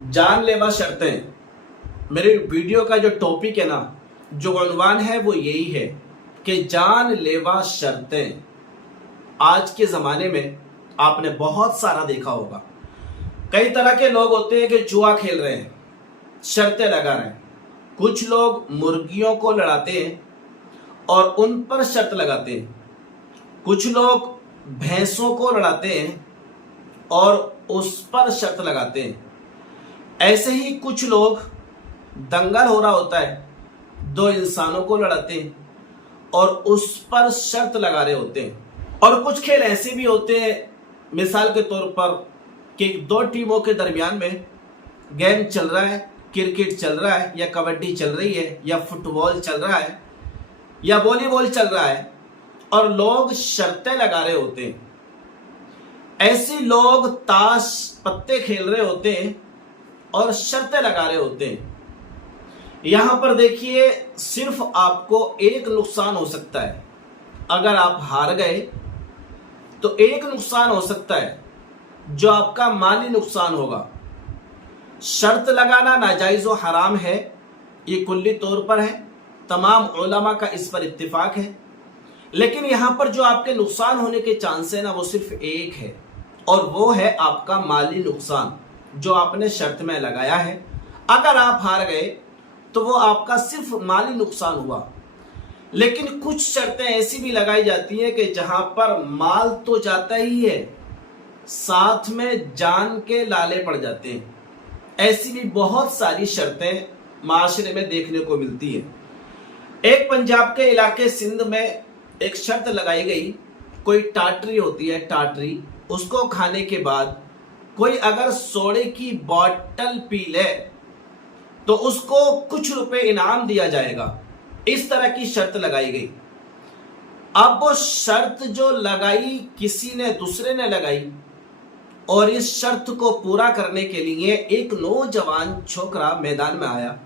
जान लेवा शर्तें। मेरे वीडियो का जो टॉपिक है ना, जो उन्वान है वो यही है कि जान लेवा शर्तें। आज के ज़माने में आपने बहुत सारा देखा होगा। कई तरह के लोग होते हैं कि जुआ खेल रहे हैं, शर्तें लगा रहे हैं। कुछ लोग मुर्गियों को लड़ाते हैं और उन पर शर्त लगाते हैं। कुछ लोग भैंसों को लड़ाते हैं और उस पर शर्त लगाते हैं। ऐसे ही कुछ लोग, दंगल हो रहा होता है, दो इंसानों को लड़ाते हैं और उस पर शर्त लगा रहे होते हैं। और कुछ खेल ऐसे भी होते हैं, मिसाल के तौर पर कि दो टीमों के दरमियान में गेम चल रहा है, क्रिकेट चल रहा है या कबड्डी चल रही है या फुटबॉल चल रहा है या वॉलीबॉल चल रहा है और लोग शर्तें लगा रहे होते हैं। ऐसे लोग ताश पत्ते खेल रहे होते हैं और शर्तें लगा रहे होते हैं। यहां पर देखिए, सिर्फ आपको एक नुकसान हो सकता है। अगर आप हार गए तो एक नुकसान हो सकता है, जो आपका माली नुकसान होगा। शर्त लगाना नाजायज और हराम है, ये कुल्ली तौर पर है, तमाम उलमा का इस पर इत्तिफाक है। लेकिन यहां पर जो आपके नुकसान होने के चांस है ना, वो सिर्फ एक है, और वो है आपका माली नुकसान जो आपने शर्त में लगाया है। अगर आप हार गए तो वो आपका सिर्फ माली नुकसान हुआ। लेकिन कुछ शर्तें ऐसी भी लगाई जाती हैं कि जहां पर माल तो जाता ही है, साथ में जान के लाले पड़ जाते हैं। ऐसी भी बहुत सारी शर्तें माशरे में देखने को मिलती है। एक पंजाब के इलाके सिंध में एक शर्त लगाई गई, कोई टाटरी होती है, टाटरी, उसको खाने के बाद कोई अगर सोडे की बोतल पी ले तो उसको कुछ रुपए इनाम दिया जाएगा। इस तरह की शर्त लगाई गई। अब वो शर्त जो लगाई किसी ने, दूसरे ने लगाई, और इस शर्त को पूरा करने के लिए एक नौजवान छोकरा मैदान में आया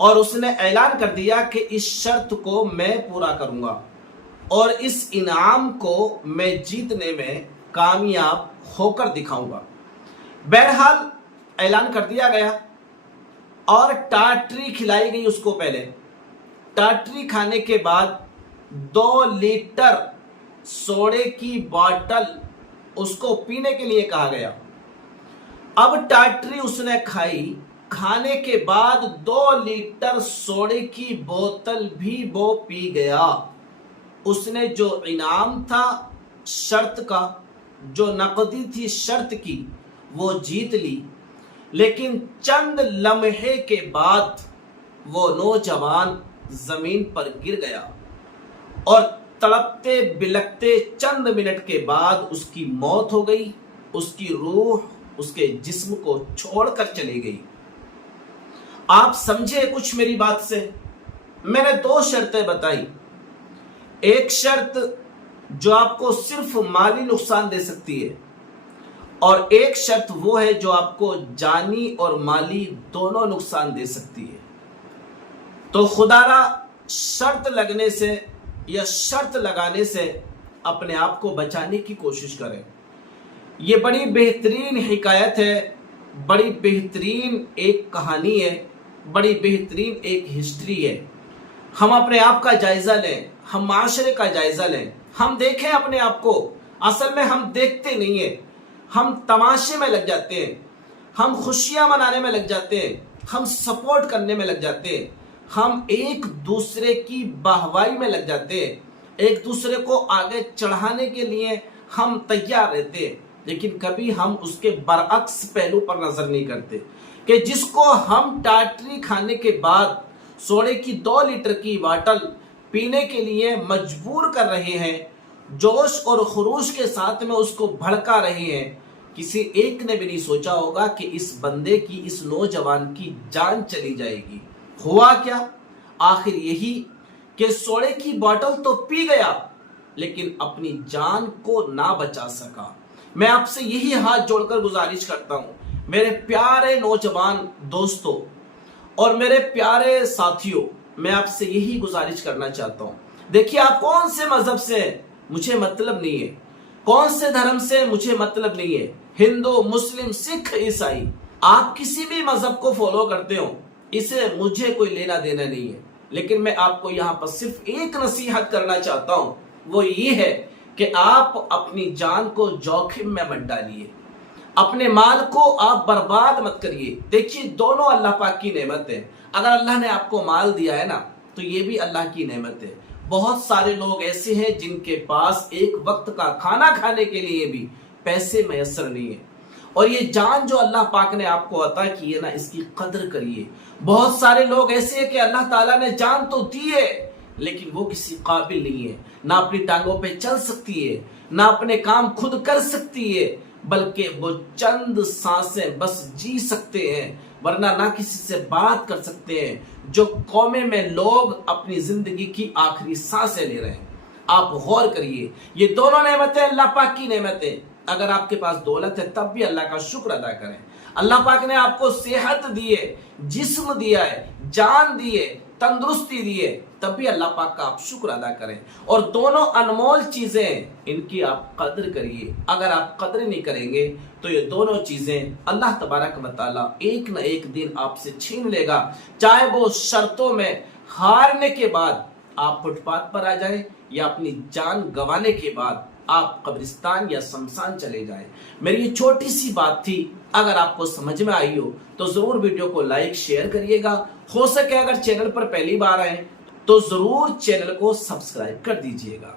और उसने ऐलान कर दिया कि इस शर्त को मैं पूरा करूंगा और इस इनाम को मैं जीतने में कामयाब होकर दिखाऊंगा। बहरहाल ऐलान कर दिया गया और टाटरी खिलाई गई उसको। पहले टाटरी खाने के बाद 2 लीटर सोडे की बोतल उसको पीने के लिए कहा गया। अब टाटरी उसने खाई, खाने के बाद 2 लीटर सोडे की बोतल भी वो पी गया। उसने जो इनाम था शर्त का, जो नकदी थी शर्त की, वो जीत ली। लेकिन चंद लम्हे के बाद वो नौजवान जमीन पर गिर गया और तड़पते बिलखते चंद मिनट के बाद उसकी मौत हो गई। उसकी रूह उसके जिस्म को छोड़कर चली गई। आप समझे कुछ मेरी बात से? मैंने 2 शर्तें बताई। एक शर्त जो आपको सिर्फ माली नुकसान दे सकती है, और एक शर्त वो है जो आपको जानी और माली दोनों नुकसान दे सकती है। तो खुदारा शर्त लगने से या शर्त लगाने से अपने आप को बचाने की कोशिश करें। ये बड़ी बेहतरीन हिकायत है, बड़ी बेहतरीन एक कहानी है, बड़ी बेहतरीन एक हिस्ट्री है। हम अपने आप का जायजा लें, हम माशरे का जायजा लें, हम देखें अपने आप को। असल में हम देखते नहीं है, हम तमाशे में लग जाते हैं, हम खुशियां मनाने में लग जाते हैं, हम सपोर्ट करने में लग जाते हैं, हम एक दूसरे की वाहवाही में लग जाते हैं, एक दूसरे को आगे चढ़ाने के लिए हम तैयार रहते हैं। लेकिन कभी हम उसके बरअक्स पहलू पर नजर नहीं करते कि जिसको हम टाटरी खाने के बाद सोडे की 2 लीटर की बोतल पीने के लिए मजबूर कर रहे हैं, जोश और खरूश के साथ में उसको भड़का रहे हैं, किसी एक ने भी नहीं सोचा होगा कि इस बंदे की, इस नौजवान की जान चली जाएगी। हुआ क्या? आखिर यही कि सोडे की बोतल तो पी गया लेकिन अपनी जान को ना बचा सका। मैं आपसे यही हाथ जोड़कर गुजारिश करता हूं, मेरे प्यारे नौजवान दोस्तों और मेरे प्यारे साथियों, मैं आपसे यही गुजारिश करना चाहता हूं। देखिए, आप कौन से मजहब से हैं मुझे मतलब नहीं है, कौन से धर्म से मुझे मतलब नहीं है, हिंदू, मुस्लिम, सिख, ईसाई, آپ کسی بھی مذہب کو فالو کرتے ہو، اسے مجھے کوئی لینا دینا نہیں ہے، لیکن میں آپ کو یہاں پر صرف ایک نصیحت کرنا چاہتا ہوں، وہ یہ ہے کہ آپ اپنی جان کو جوخم میں مت ڈالیے، اپنے مال کو آپ برباد مت کریے۔ دیکھیے دونوں اللہ پاک کی نعمت ہے۔ اگر اللہ نے آپ کو مال دیا ہے نا تو یہ بھی اللہ کی نعمت ہے۔ بہت سارے لوگ ایسے ہیں جن کے پاس ایک وقت کا کھانا کھانے کے لیے بھی پیسے میسر نہیں ہیں، اور یہ جان جو اللہ پاک نے آپ کو عطا کی ہے نا، اس کی قدر کریے۔ بہت سارے لوگ ایسے ہیں کہ اللہ تعالیٰ نے جان تو دی ہے لیکن وہ کسی قابل نہیں ہے، نہ اپنی ٹانگوں پہ چل سکتی ہے، نہ اپنے کام خود کر سکتی ہے، بلکہ وہ چند سانسیں بس جی سکتے ہیں، ورنہ نہ کسی سے بات کر سکتے ہیں۔ جو قومیں میں لوگ اپنی زندگی کی آخری سانسیں لے رہے ہیں، آپ غور کریے، یہ دونوں نعمتیں اللہ پاک کی نعمتیں۔ اگر آپ کے پاس دولت ہے تب بھی اللہ کا شکر ادا کریں۔ اللہ پاک نے آپ کو صحت دی ہے، جسم دیا ہے، جان دی ہے، تندرستی دی ہے، تب بھی اللہ پاک کا آپ شکر ادا کریں، اور دونوں انمول چیزیں ان کی آپ قدر کریے۔ اگر آپ قدر نہیں کریں گے تو یہ دونوں چیزیں اللہ تبارک و تعالیٰ ایک نہ ایک دن آپ سے چھین لے گا، چاہے وہ شرطوں میں ہارنے کے بعد آپ فٹ پاتھ پر آ جائیں یا اپنی جان گنوانے کے بعد آپ قبرستان یا شمشان چلے جائیں۔ میری یہ چھوٹی سی بات تھی، اگر آپ کو سمجھ میں آئی ہو تو ضرور ویڈیو کو لائک شیئر کریے گا، ہو سکے اگر چینل پر پہلی بار آئیں تو ضرور چینل کو سبسکرائب کر دیجئے گا۔